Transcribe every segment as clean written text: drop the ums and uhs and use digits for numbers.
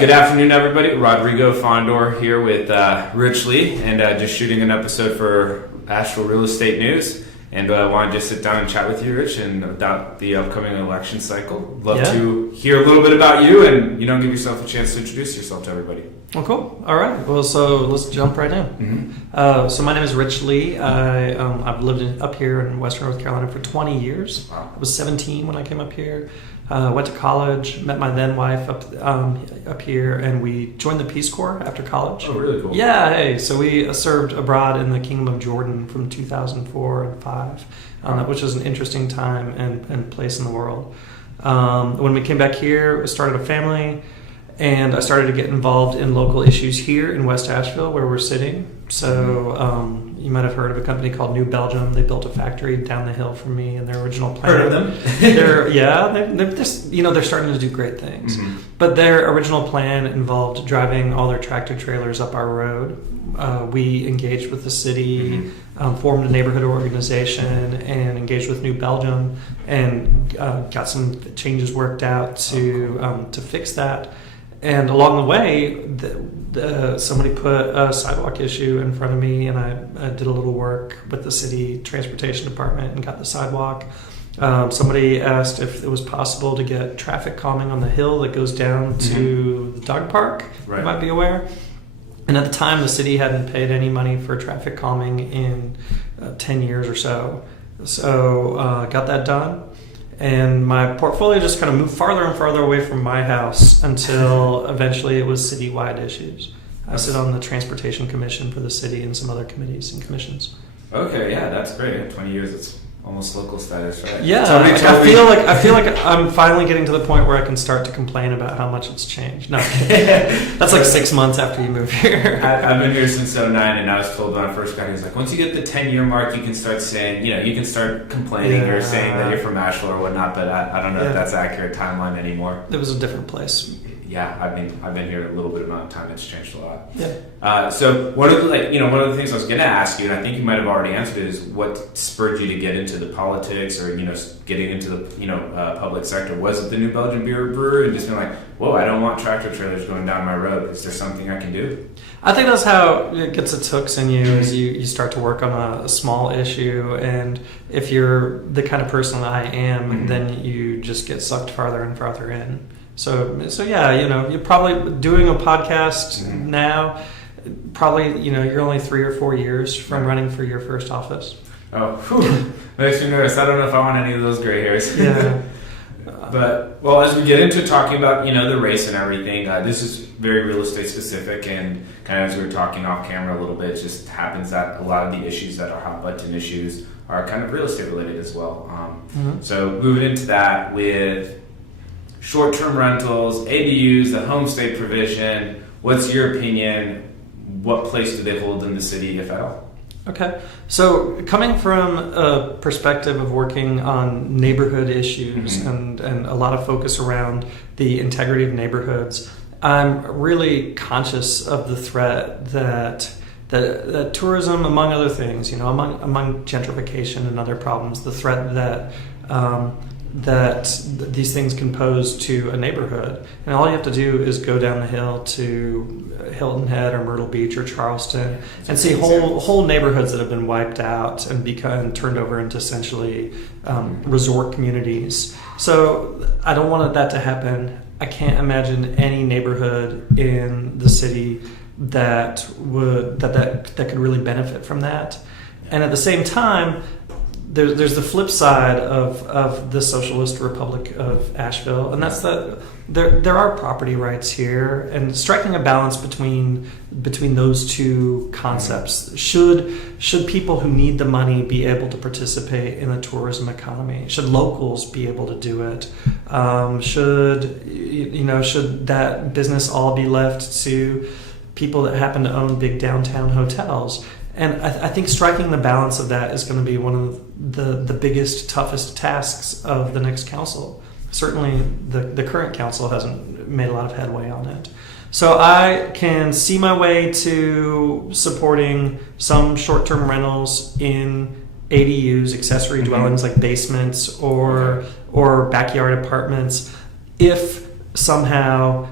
good afternoon, everybody. Rodrigo Fondor here with Rich Lee, and just shooting an episode for Asheville Real Estate News. And I want to just sit down and chat with you, Rich, and about the upcoming election cycle. Love to hear a little bit about you, and give yourself a chance to introduce yourself to everybody. Well, cool. All right. Well, so let's jump right in. So my name is Rich Lee. I've lived up here in Western North Carolina for 20 years. Wow. I was 17 when I came up here. Went to college, met my then wife up here, and we joined the Peace Corps after college. Oh, really cool. Yeah, hey. So we served abroad in the Kingdom of Jordan from 2004 and 5, which was an interesting time and place in the world. When we came back here, we started a family, and I started to get involved in local issues here in West Asheville, where we're sitting. So you might have heard of a company called New Belgium. They built a factory down the hill from me, and their original plan. Heard of them? They're starting to do great things. But their original plan involved driving all their tractor trailers up our road. We engaged with the city, formed a neighborhood organization, and engaged with New Belgium, and got some changes worked out to fix that. And along the way, somebody put a sidewalk issue in front of me, and I did a little work with the city transportation department and got the sidewalk. Somebody asked if it was possible to get traffic calming on the hill that goes down to the dog park. Right. You might be aware. And at the time, the city hadn't paid any money for traffic calming in 10 years or so. So got that done. And my portfolio just kind of moved farther and farther away from my house until eventually it was citywide issues. I sit on the Transportation Commission for the city and some other committees and commissions. Okay, yeah, that's great. 20 years, it's almost local status, right? Yeah, I feel like I'm finally getting to the point where I can start to complain about how much it's changed. No, that's like 6 months after you move here. I've been here since 2009, and I was told when I first got here, he was like, once you get the 10-year mark, you can start saying, you can start complaining or saying that you're from Asheville or whatnot, but I don't know if that's an accurate timeline anymore. It was a different place. Yeah, I've been here a little bit amount of time. It's changed a lot. Yeah. So one of the things I was going to ask you, and I think you might have already answered it, is what spurred you to get into the politics or getting into the public sector? Was it the New Belgium Beer Brewery and just being like, whoa, I don't want tractor trailers going down my road. Is there something I can do? I think that's how it gets its hooks in you as you start to work on a small issue, and if you're the kind of person I am, then you just get sucked farther and farther in. So yeah, you're probably doing a podcast now. Probably, you're only 3 or 4 years from running for your first office. Oh, makes me nervous. I don't know if I want any of those gray hairs. Yeah. But, well, as we get into talking about, the race and everything, this is very real estate specific, and kind of as we were talking off camera a little bit, it just happens that a lot of the issues that are hot button issues are kind of real estate related as well. So moving into that with short-term rentals, ADUs, the home state provision, what's your opinion? What place do they hold in the city, if at all? Okay. So coming from a perspective of working on neighborhood issues and a lot of focus around the integrity of neighborhoods, I'm really conscious of the threat that tourism, among other things, among gentrification and other problems, the threat that these things can pose to a neighborhood. And all you have to do is go down the hill to Hilton Head or Myrtle Beach or Charleston and see whole neighborhoods that have been wiped out and turned over into essentially resort communities. So I don't want that to happen. I can't imagine any neighborhood in the city that could really benefit from that. And at the same time, there's the flip side of the Socialist Republic of Asheville, and that's that there are property rights here, and striking a balance between those two concepts. Should people who need the money be able to participate in the tourism economy? Should locals be able to do it? Should that business all be left to people that happen to own big downtown hotels? And I think striking the balance of that is going to be one of the biggest, toughest tasks of the next council. Certainly the current council hasn't made a lot of headway on it. So I can see my way to supporting some short-term rentals in ADUs, accessory dwellings like basements or backyard apartments, if somehow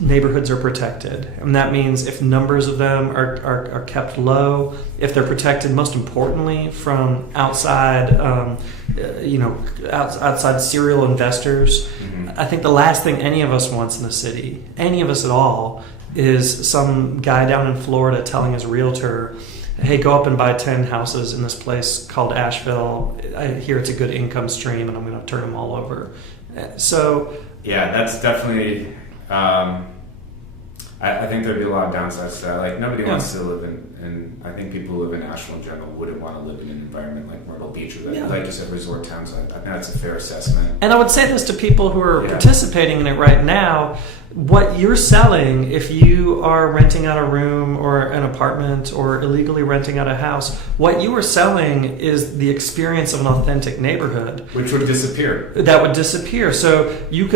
neighborhoods are protected. And that means if numbers of them are kept low, if they're protected, most importantly, from outside, outside serial investors. I think the last thing any of us wants in the city, any of us at all, is some guy down in Florida telling his realtor, hey, go up and buy 10 houses in this place called Asheville. I hear it's a good income stream and I'm going to turn them all over. So yeah, that's definitely, I think there'd be a lot of downsides to that. Like, nobody wants to live in, I think people who live in Asheville in general wouldn't want to live in an environment like Myrtle Beach or like you said, resort towns. I think that's a fair assessment. And I would say this to people who are participating in it right now. What you're selling, if you are renting out a room or an apartment or illegally renting out a house, what you are selling is the experience of an authentic neighborhood. Which would disappear. That would disappear. So we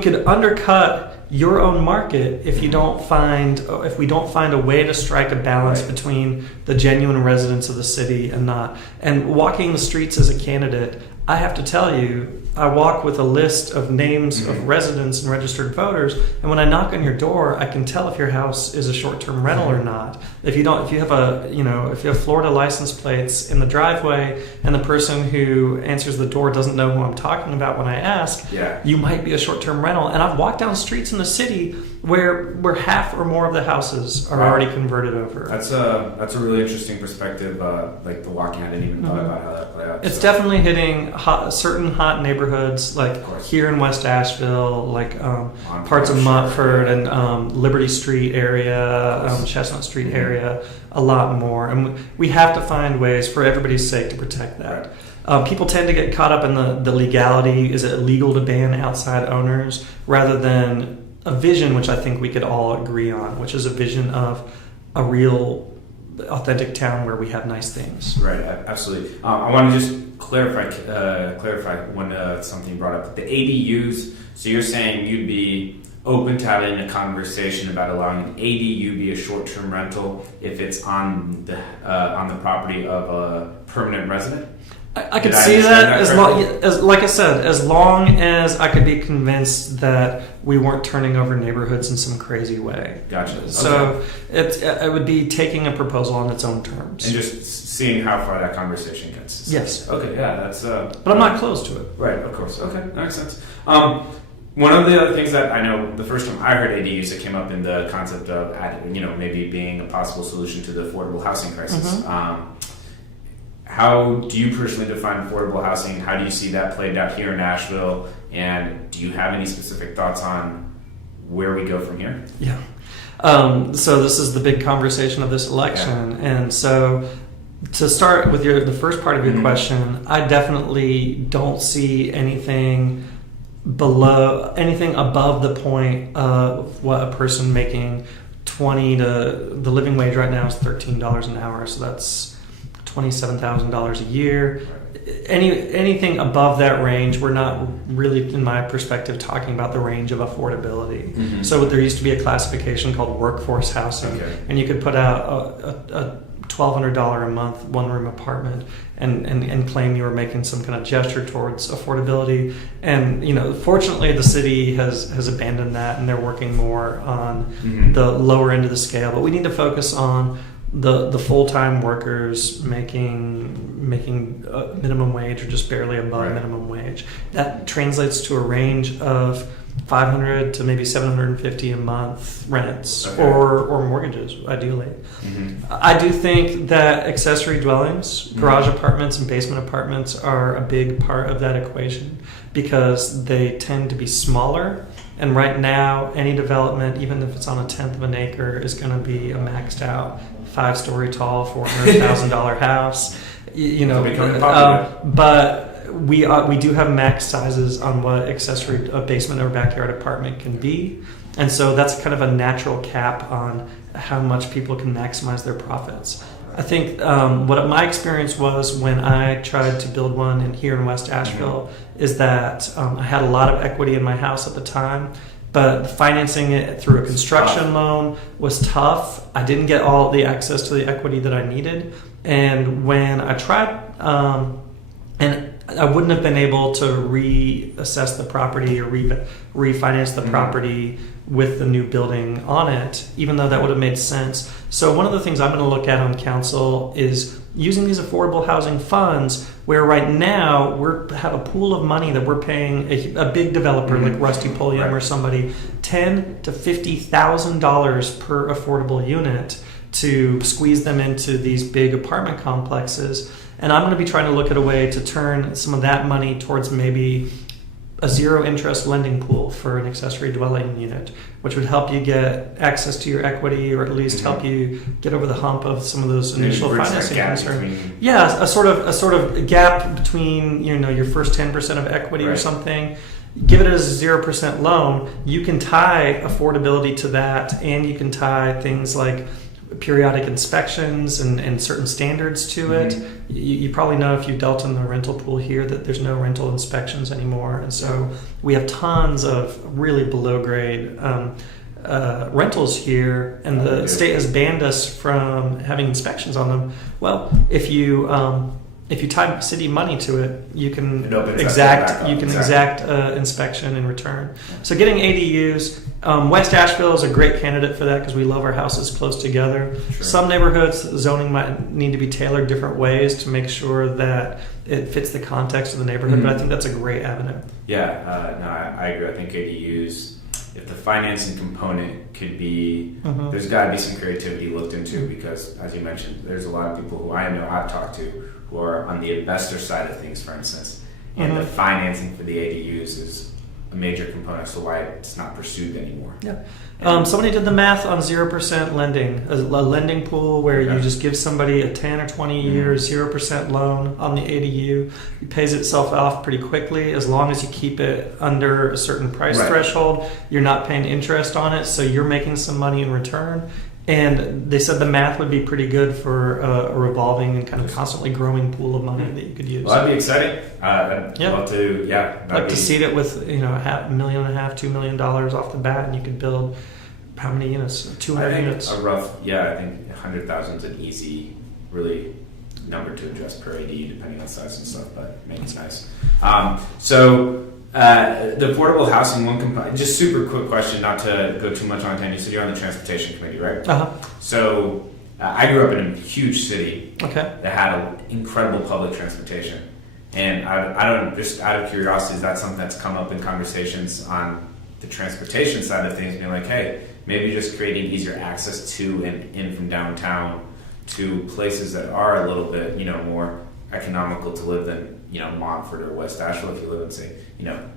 could undercut your own market if we don't find a way to strike a balance between the genuine residents of the city and not. And walking the streets as a candidate, I have to tell you, I walk with a list of names of residents and registered voters, and when I knock on your door, I can tell if your house is a short-term rental or not. If you have Florida license plates in the driveway, and the person who answers the door doesn't know who I'm talking about when I ask, you might be a short-term rental. And I've walked down streets in the city where half or more of the houses are already converted over. That's a really interesting perspective. Like the walking, I didn't even thought about how that played out. It's definitely hitting certain hot neighborhoods, like here in West Asheville, like parts of Montford and Liberty Street area, Chestnut Street area, a lot more. And we have to find ways, for everybody's sake, to protect that. People tend to get caught up in the legality. Is it illegal to ban outside owners, rather than a vision, which I think we could all agree on, which is a vision of a real authentic town where we have nice things. Right, absolutely. I want to just clarify when something you brought up. The ADUs, so you're saying you'd be open to having a conversation about allowing an ADU be a short-term rental if it's on the property of a permanent resident? I could see that like I said, as long as I could be convinced that we weren't turning over neighborhoods in some crazy way. Gotcha. So it would be taking a proposal on its own terms. And just seeing how far that conversation gets. Yes. Okay, yeah, that's... but I'm not close to it. Right, of course. Okay, that makes sense. One of the other things that I know, the first time I heard ADUs, it came up in the concept of, maybe being a possible solution to the affordable housing crisis. How do you personally define affordable housing? How do you see that played out here in Asheville? And do you have any specific thoughts on where we go from here? Yeah. So this is the big conversation of this election. And so to start with the first part of your question, I definitely don't see anything above the point of what a person making the living wage right now is $13 an hour. So that's $27,000 a year. Anything above that range, we're not really, in my perspective, talking about the range of affordability. So there used to be a classification called workforce housing, and you could put out a $1,200 a month one-room apartment and claim you were making some kind of gesture towards affordability. And fortunately, the city has abandoned that, and they're working more on the lower end of the scale. But we need to focus on the full-time workers making minimum wage or just barely above minimum wage. That translates to a range of $500 to maybe $750 a month rents or mortgages, ideally. I do think that accessory dwellings, garage apartments and basement apartments are a big part of that equation because they tend to be smaller. And right now, any development, even if it's on 1/10 of an acre, is going to be a maxed out 5-story tall, $400,000 house. But we do have max sizes on what a basement or backyard apartment can be, and so that's kind of a natural cap on how much people can maximize their profits. I think what my experience was when I tried to build one here in West Asheville is that I had a lot of equity in my house at the time, but financing it through a construction loan was tough. I didn't get all the access to the equity that I needed, and when I tried, and I wouldn't have been able to reassess the property or refinance the property with the new building on it, even though that would have made sense. So one of the things I'm going to look at on council is using these affordable housing funds, where right now we have a pool of money that we're paying a big developer like Rusty Pulliam or somebody $10,000 to $50,000 per affordable unit to squeeze them into these big apartment complexes. And I'm going to be trying to look at a way to turn some of that money towards maybe a zero interest lending pool for an accessory dwelling unit, which would help you get access to your equity, or at least help you get over the hump of some of those initial financing concerns. Yeah, a sort of gap between your first 10% of equity or something. Give it as a 0% loan. You can tie affordability to that, and you can tie things like periodic inspections and certain standards to it. You probably know, if you've dealt in the rental pool here, that there's no rental inspections anymore, and so we have tons of really below grade rentals here, and the state has banned us from having inspections on them. Well, if you tie city money to it, you can exact inspection in return. So getting ADUs, West Asheville is a great candidate for that because we love our houses close together. Sure. Some neighborhoods, zoning might need to be tailored different ways to make sure that it fits the context of the neighborhood, but I think that's a great avenue. Yeah, no, I agree. I think ADUs, if the financing component could be, there's got to be some creativity looked into, because, as you mentioned, there's a lot of people who I know I've talked to who are on the investor side of things, for instance, and the financing for the ADUs is a major component as to why it's not pursued anymore. Yeah. Somebody did the math on 0% lending, a lending pool where you just give somebody a 10 or 20 year 0% loan on the ADU. It pays itself off pretty quickly as long as you keep it under a certain price threshold. You're not paying interest on it, so you're making some money in return. And they said the math would be pretty good for a revolving and kind of constantly growing pool of money that you could use. Well, that'd be exciting. I'd love to, I'd like to seed it with $1.5 million, $2 million off the bat, and you could build how many units? 200 units. A rough, I think 100,000 is an easy, really number to adjust per AD, depending on size and stuff, but make it nice. The affordable housing one component, just super quick question, not to go too much on time. You said you're on the transportation committee, right? So I grew up in a huge city that had incredible public transportation. And I don't, just out of curiosity, is that something that's come up in conversations on the transportation side of things, being like, hey, maybe just creating easier access to and in from downtown to places that are a little bit, more economical to live than, Montford or West Asheville, if you live in, say,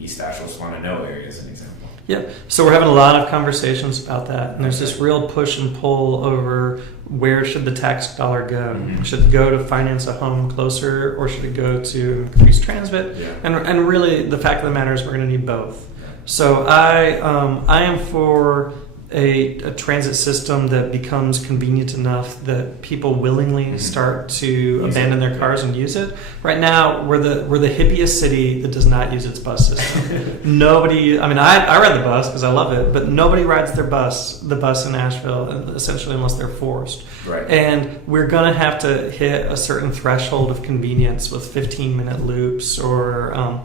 East Asheville, Swanano area as an example. Yeah, so we're having a lot of conversations about that, and there's this real push and pull over where should the tax dollar go. Should it go to finance a home closer, or should it go to increase transit? And really, the fact of the matter is we're going to need both. So I am for a transit system that becomes convenient enough that people willingly start to abandon their cars and use it. Right now, we're the hippiest city that does not use its bus system. Nobody, I ride the bus because I love it, but nobody rides the bus in Asheville, essentially, unless they're forced. Right. And we're going to have to hit a certain threshold of convenience with 15-minute loops or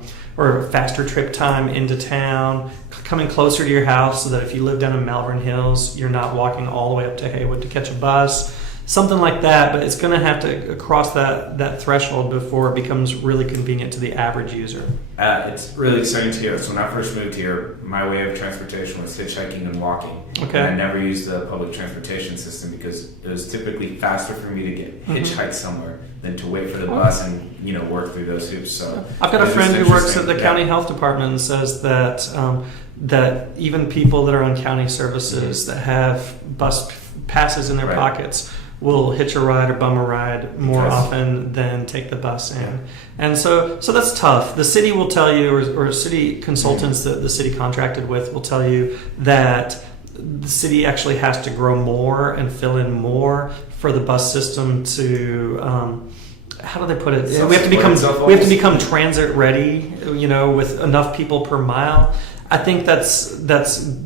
faster trip time into town, coming closer to your house so that if you live down in Malvern Hills, you're not walking all the way up to Haywood to catch a bus, something like that. But it's going to have to cross that threshold before it becomes really convenient to the average user. It's really exciting to hear. So when I first moved here, my way of transportation was hitchhiking and walking. And I never used the public transportation system because it was typically faster for me to get hitchhiked somewhere than to wait for the bus and work through those hoops. So I've got a friend who works at the county health department and says that even people that are on county services that have bus passes in their pockets will hitch a ride or bum a ride more often than take the bus in. And so that's tough. The city will tell you, or city consultants that the city contracted with will tell you that the city actually has to grow more and fill in more for the bus system to how do they put it? We have to become transit ready, with enough people per mile. I think that's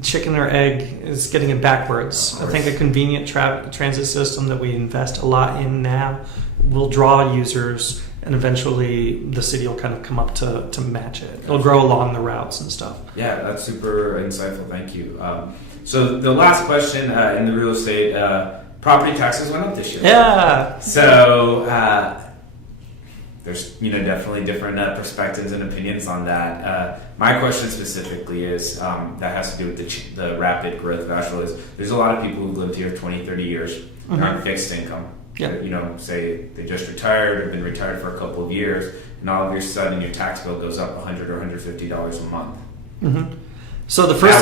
chicken or egg is getting it backwards. I think a convenient transit system that we invest a lot in now will draw users and eventually the city will kind of come up to match it. It'll grow along the routes and stuff. Yeah, that's super insightful. Thank you. So the last question in the real estate, property taxes went up this year. Yeah. So there's definitely different perspectives and opinions on that. My question specifically is that has to do with the rapid growth of Asheville. There's a lot of people who've lived here 20, 30 years and are on fixed income. Yeah. Say they just retired or been retired for a couple of years, and all of a sudden your tax bill goes up $100 or $150 a month. Mm-hmm. So the first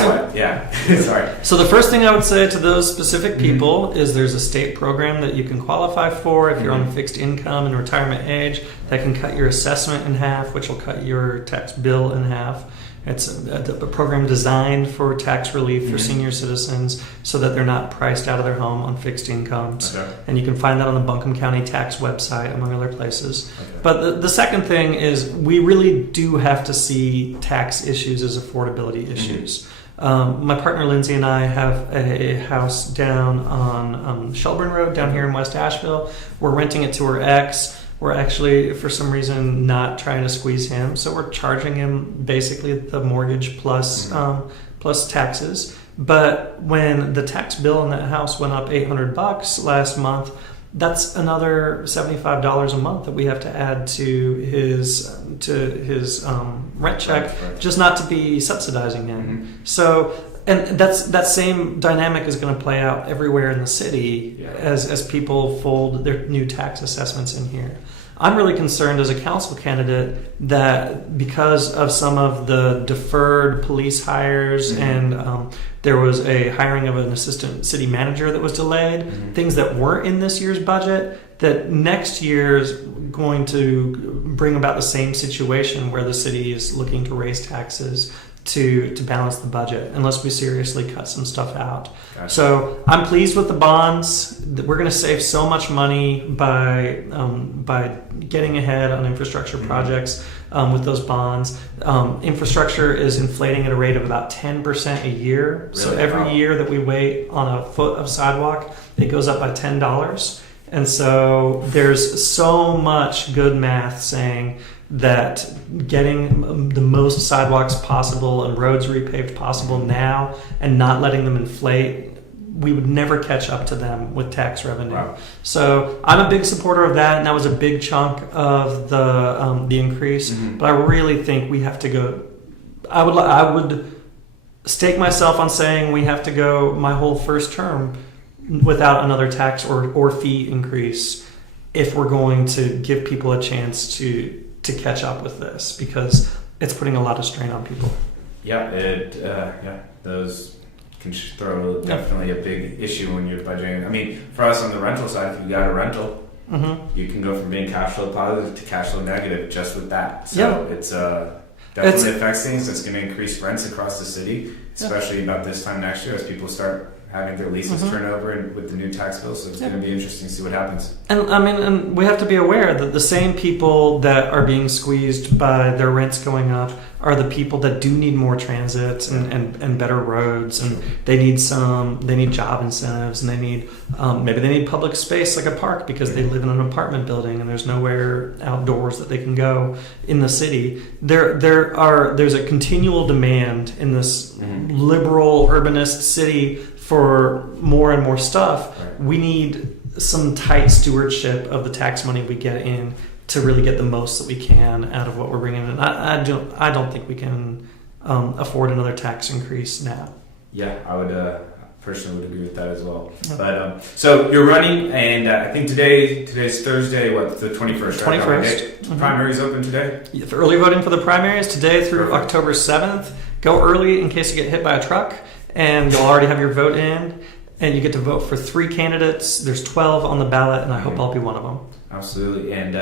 Sorry. So the first thing I would say to those specific people is there's a state program that you can qualify for if you're on a fixed income and retirement age that can cut your assessment in half, which will cut your tax bill in half. It's a program designed for tax relief for senior citizens so that they're not priced out of their home on fixed incomes. Okay. And you can find that on the Buncombe County tax website, among other places. Okay. But the second thing is we really do have to see tax issues as affordability issues. My partner Lindsay and I have a house down on Shelburne Road down here in West Asheville. We're renting it to her ex. We're actually, for some reason, not trying to squeeze him, so we're charging him basically the mortgage plus taxes. But when the tax bill in that house went up $800 last month, that's another $75 a month that we have to add to his rent check, just not to be subsidizing him. So. And that same dynamic is going to play out everywhere in the city as people fold their new tax assessments in here. I'm really concerned as a council candidate that because of some of the deferred police hires and there was a hiring of an assistant city manager that was delayed, things that weren't in this year's budget, that next year is going to bring about the same situation where the city is looking to raise taxes to balance the budget unless we seriously cut some stuff out. Gotcha. So I'm pleased with the bonds. We're going to save so much money by getting ahead on infrastructure projects with those bonds. Infrastructure is inflating at a rate of about 10% a year. Really? So every year that we wait on a foot of sidewalk, it goes up by $10. And so there's so much good math saying that getting the most sidewalks possible and roads repaved possible now and not letting them inflate, we would never catch up to them with tax revenue. Wow. So I'm a big supporter of that, and that was a big chunk of the increase. But I really think we have to go. I would stake myself on saying we have to go my whole first term without another tax or fee increase if we're going to give people a chance to catch up with this, because it's putting a lot of strain on people. Those can throw definitely a big issue when you're budgeting. I mean, for us on the rental side, if you got a rental, you can go from being cash flow positive to cash flow negative just with that. So it's definitely affects things. It's going to increase rents across the city, especially about this time next year as people start having their leases turn over and with the new tax bill. So it's going to be interesting to see what happens. And I mean, and we have to be aware that the same people that are being squeezed by their rents going up are the people that do need more transit and better roads, and they need job incentives, and they need maybe they need public space like a park because they live in an apartment building and there's nowhere outdoors that they can go in the city. There's a continual demand in this liberal urbanist city for more and more stuff. We need some tight stewardship of the tax money we get in to really get the most that we can out of what we're bringing in. I don't think we can afford another tax increase now. Yeah, I would personally would agree with that as well. But so you're running, and I think today's Thursday. What, the 21st? 21st. Primaries open today. Early voting for the primaries today through October 7th. Go early in case you get hit by a truck, and you'll already have your vote in. And you get to vote for 3 candidates. There's 12 on the ballot, and I hope I'll be one of them. Absolutely. And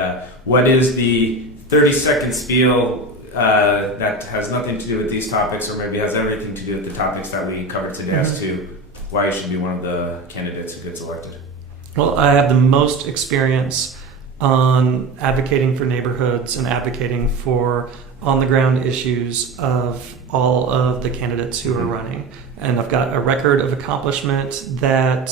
what is the 30-second spiel that has nothing to do with these topics, or maybe has everything to do with the topics that we covered today as to why you should be one of the candidates who gets elected? Well, I have the most experience on advocating for neighborhoods and advocating for on-the-ground issues of all of the candidates who are running. And I've got a record of accomplishment that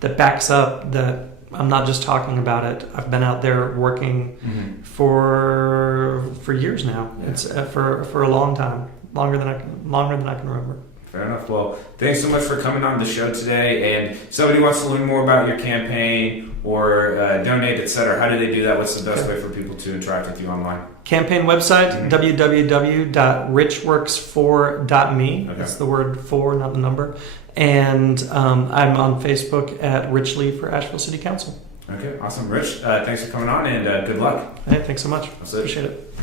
backs up that I'm not just talking about it. I've been out there working for years now. Yeah. It's for a long time, longer than I can remember. Fair enough. Well, thanks so much for coming on the show today. And if somebody wants to learn more about your campaign or donate, etc., how do they do that? What's the best way for people to interact with you online? Campaign website, www.richworks4.me. Okay. That's the word for, not the number. And I'm on Facebook at Rich Lee for Asheville City Council. Okay, awesome. Rich, thanks for coming on, and good luck. Hey, thanks so much. That's it. Appreciate it.